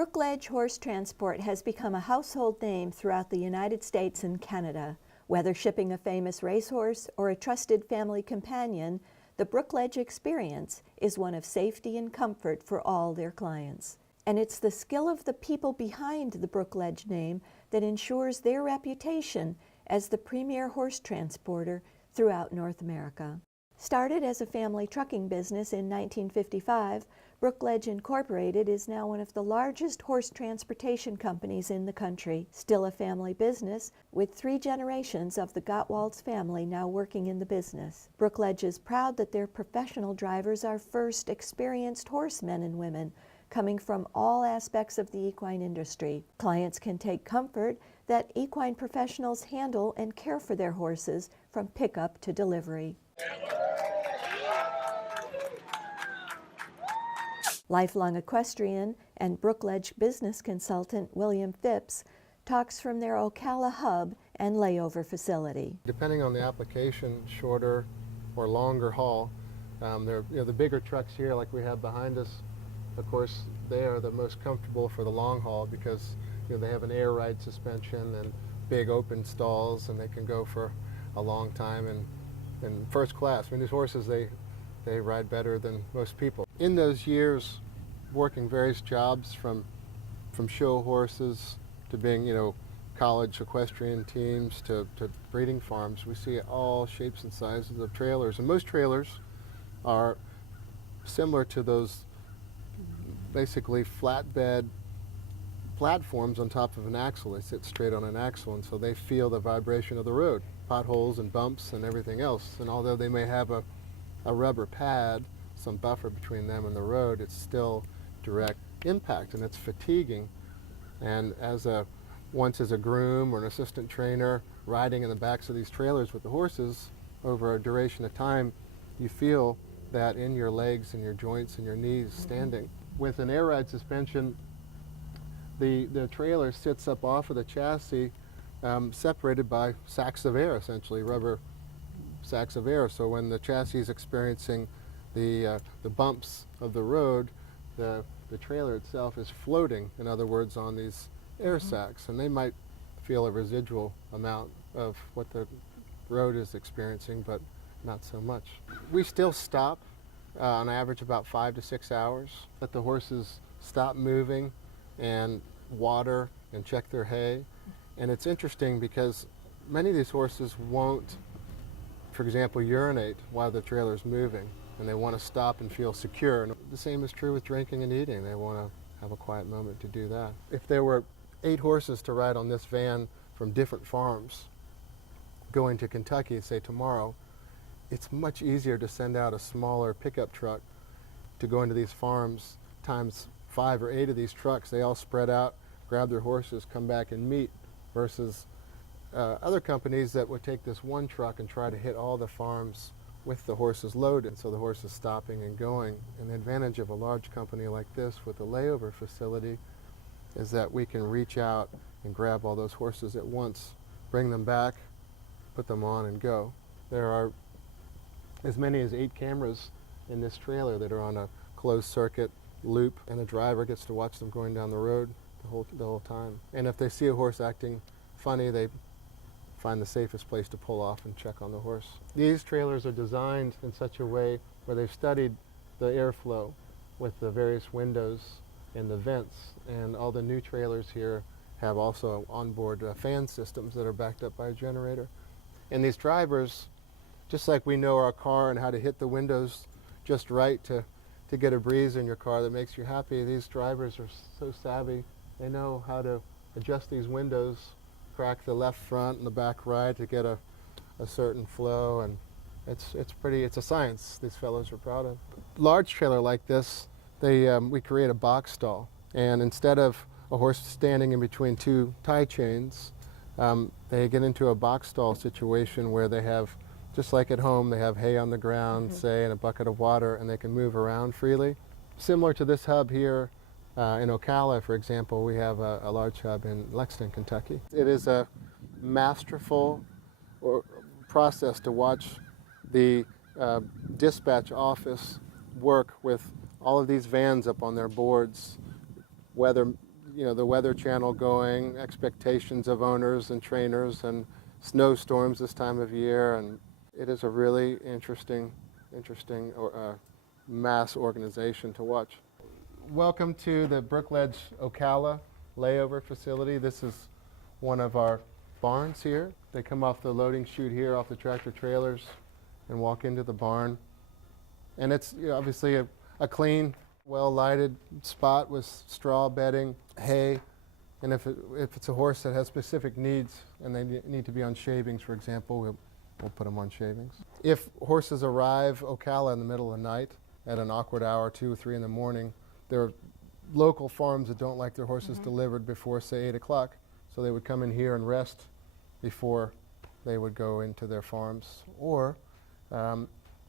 Brook Ledge Horse Transport has become a household name throughout the United States and Canada. Whether shipping a famous racehorse or a trusted family companion, the Brook Ledge experience is one of safety and comfort for all their clients. And it's the skill of the people behind the Brook Ledge name that ensures their reputation as the premier horse transporter throughout North America. Started as a family trucking business in 1955, Brook Ledge Incorporated is now one of the largest horse transportation companies in the country. Still a family business, with 3 generations of the Gottwald's family now working in the business. Brook Ledge is proud that their professional drivers are first experienced horsemen and women, coming from all aspects of the equine industry. Clients can take comfort that equine professionals handle and care for their horses from pickup to delivery. Lifelong equestrian and Brook Ledge business consultant Will Phipps talks from their Ocala hub and layover facility. Depending on the application, shorter or longer haul, the bigger trucks here like we have behind us, of course, they are the most comfortable for the long haul because they have an air ride suspension and big open stalls, and they can go for a long time and first class. I mean, these horses, they ride better than most people. In those years, working various jobs from show horses to being, college equestrian teams to breeding farms, we see all shapes and sizes of trailers. And most trailers are similar to those basically flatbed platforms on top of an axle. They sit straight on an axle, and so they feel the vibration of the road, potholes and bumps and everything else. And although they may have a rubber pad, some buffer between them and the road, it's still direct impact, and it's fatiguing. And once as a groom or an assistant trainer riding in the backs of these trailers with the horses over a duration of time, you feel that in your legs and your joints and your knees standing. With an air ride suspension, the trailer sits up off of the chassis, separated by sacs of air, essentially rubber sacs of air. So when the chassis is experiencing the bumps of the road, the trailer itself is floating, in other words, on these air sacs, and they might feel a residual amount of what the road is experiencing, but not so much. We still stop on average about 5 to 6 hours. Let the horses stop moving and water and check their hay. And it's interesting because many of these horses won't, for example, urinate while the trailer is moving, and they want to stop and feel secure. And the same is true with drinking and eating. They want to have a quiet moment to do that. If there were 8 horses to ride on this van from different farms going to Kentucky, say tomorrow, it's much easier to send out a smaller pickup truck to go into these farms times 5 or 8 of these trucks. They all spread out, grab their horses, come back and meet, versus other companies that would take this one truck and try to hit all the farms with the horses loaded, so the horses stopping and going. And the advantage of a large company like this with a layover facility is that we can reach out and grab all those horses at once, bring them back, put them on and go. There are as many as 8 cameras in this trailer that are on a closed circuit loop, and the driver gets to watch them going down the road the whole time. And if they see a horse acting funny, they find the safest place to pull off and check on the horse. These trailers are designed in such a way where they've studied the airflow with the various windows and the vents, and all the new trailers here have also onboard fan systems that are backed up by a generator. And these drivers, just like we know our car and how to hit the windows just right to get a breeze in your car that makes you happy, these drivers are so savvy. They know how to adjust these windows, crack the left front and the back right to get a certain flow, and it's a science these fellows are proud of. Large trailer like this, we create a box stall, and instead of a horse standing in between 2 tie chains, they get into a box stall situation where they have, just like at home, they have hay on the ground, say, and a bucket of water, and they can move around freely. Similar to this hub here in Ocala, for example, we have a large hub in Lexington, Kentucky. It is a masterful process to watch the dispatch office work with all of these vans up on their boards, weather the Weather Channel going, expectations of owners and trainers, and snowstorms this time of year, and it is a really interesting mass organization to watch. Welcome to the Brook Ledge Ocala layover facility. This is one of our barns here. They come off the loading chute here off the tractor trailers and walk into the barn. And it's obviously a clean, well-lighted spot with straw bedding, hay, and if it's a horse that has specific needs and they need to be on shavings, for example, we'll put them on shavings. If horses arrive Ocala in the middle of the night at an awkward hour, 2 or 3 in the morning, there are local farms that don't like their horses delivered before, say, 8 o'clock, so they would come in here and rest before they would go into their farms. Or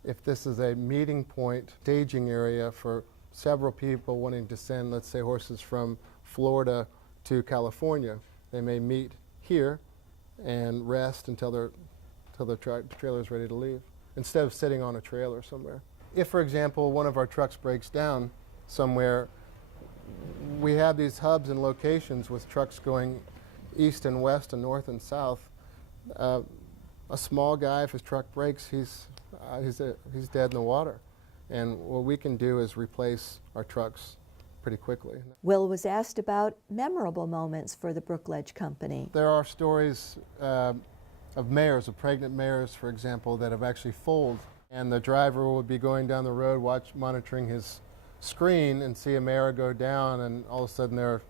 if this is a meeting point, staging area for several people wanting to send, let's say, horses from Florida to California, they may meet here and rest until the trailer is ready to leave, instead of sitting on a trailer somewhere. If, for example, one of our trucks breaks down somewhere, we have these hubs and locations with trucks going east and west and north and south. A small guy, if his truck breaks, he's dead in the water. And what we can do is replace our trucks pretty quickly. Will was asked about memorable moments for the Brook Ledge Company. There are stories of mares, of pregnant mares, for example, that have actually foaled. And the driver would be going down the road, monitoring his screen, and see a mare go down, and all of a sudden there are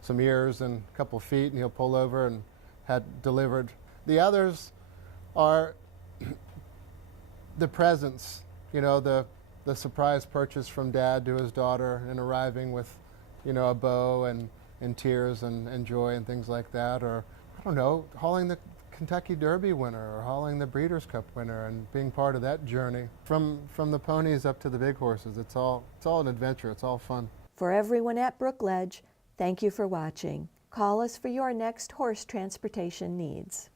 some ears and a couple feet, and he'll pull over and had delivered. The others are the presents, the surprise purchase from dad to his daughter, and arriving with, a bow and tears and joy and things like that, or, I don't know, hauling the Kentucky Derby winner or hauling the Breeders' Cup winner and being part of that journey. From the ponies up to the big horses, it's all an adventure, it's all fun. For everyone at Brook Ledge, thank you for watching. Call us for your next horse transportation needs.